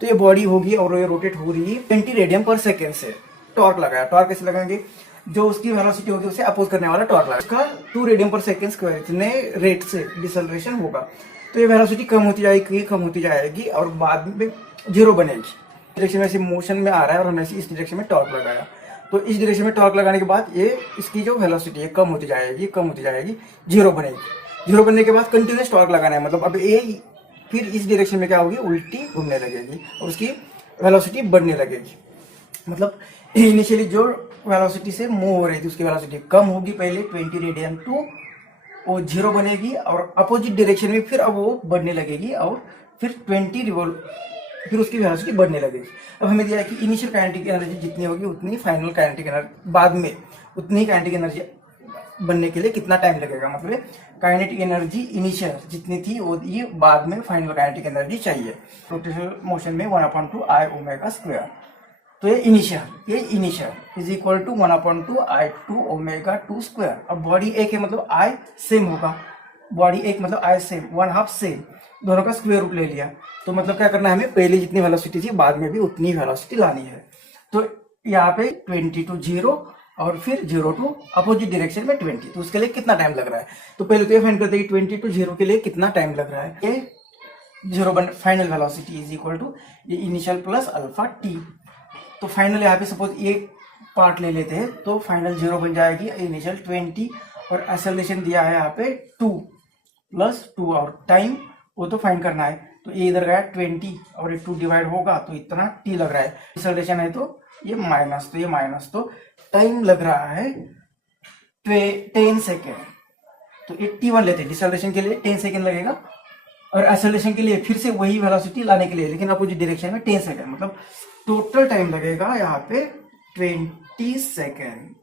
तो ये बॉडी होगी और ये रोटेट हो रही है 20 रेडियन पर सेकेंड से। टॉर्क लगाया, टॉर्क कैसे लगाएंगे, जो उसकी वेलोसिटी होगी उसे अपोज करने वाला टॉर्क लगाएगा, उसका 2 रेडियन पर सेकेंड स्क्वायर इतने रेट से डिसलेरेशन होगा। तो ये वेलोसिटी कम होती जाएगी और बाद में जीरो बनेगी। डायरेक्शन में से मोशन में आ रहा है और हमने इस डायरेक्शन में टॉर्क लगाया, तो इस डायरेक्शन में टॉर्क लगाने के बाद ये इसकी जो वेलोसिटी है कम होती जाएगी, जीरो बनेगी। जीरो बनने के बाद कंटिन्यूस टॉर्क लगाना है, मतलब अब ये फिर इस डायरेक्शन में क्या होगी, उल्टी घूमने लगेगी और उसकी वेलोसिटी बढ़ने लगेगी। मतलब इनिशियली जो वेलोसिटी से मूव हो रही थी उसकी वेलोसिटी कम होगी पहले 20 रेडियन टू वो जीरो बनेगी, और अपोजिट डायरेक्शन में फिर अब वो बढ़ने लगेगी और फिर 20 रिवॉल्व, फिर उसकी वेलोसिटी बढ़ने लगेगी। अब हमें दिया है कि इनिशियल काइनेटिक एनर्जी जितनी होगी उतनी फाइनल काइनेटिक एनर्जी बाद में उतनी काइनेटिक एनर्जी बनने के लिए कितना टाइम लगेगा, मतलब काइनेटिक एनर्जी इनिशियल जितनी थी वो ये बाद में फाइनल काइनेटिक एनर्जी चाहिए। रोटेशनल मोशन में 1/2 I ओमेगा स्क्वायर, तो ये initial is equal to 1/2 I2 omega 2 square. अब बॉडी एक है मतलब I सेम होगा, बॉडी एक मतलब I सेम, 1/2 सेम, दोनों का स्क्वायर रूट ले लिया। तो मतलब क्या करना है, हमें पहले जितनी वेलोसिटी थी बाद में भी उतनी वेलोसिटी लानी है। तो यहाँ पे 20 टू 0 और फिर 0 टू अपोजिट डायरेक्शन में 20, तो उसके लिए कितना टाइम लग रहा है। तो पहले तो ये फाइंड करते हैं 20 टू 0 के लिए कितना टाइम लग रहा है। ये 0 बन final velocity is equal to ये इनिशियल प्लस अल्फा टी। तो फाइनल यहाँ पे सपोज ये पार्ट ले लेते हैं, तो फाइनल 0 बन जाएगी, इनिशियल 20 और एक्सेलरेशन दिया है यहाँ पे 2 प्लस 2 और टाइम वो तो फाइंड करना है। तो ये इधर गया 20 और ये 2 डिवाइड होगा तो इतना टी लग रहा है। एक्सेलरेशन है तो ये माइनस, तो ये माइनस, तो टाइम लग रहा है 10 सेकेंड। तो 81 लेते हैं डिसलेरेशन के लिए 10 सेकेंड लगेगा और एक्सेलरेशन के लिए फिर से वही वेलोसिटी लाने के लिए लेकिन अपोजिट डायरेक्शन में 10 सेकेंड, मतलब टोटल टाइम लगेगा यहाँ पे 20 सेकेंड।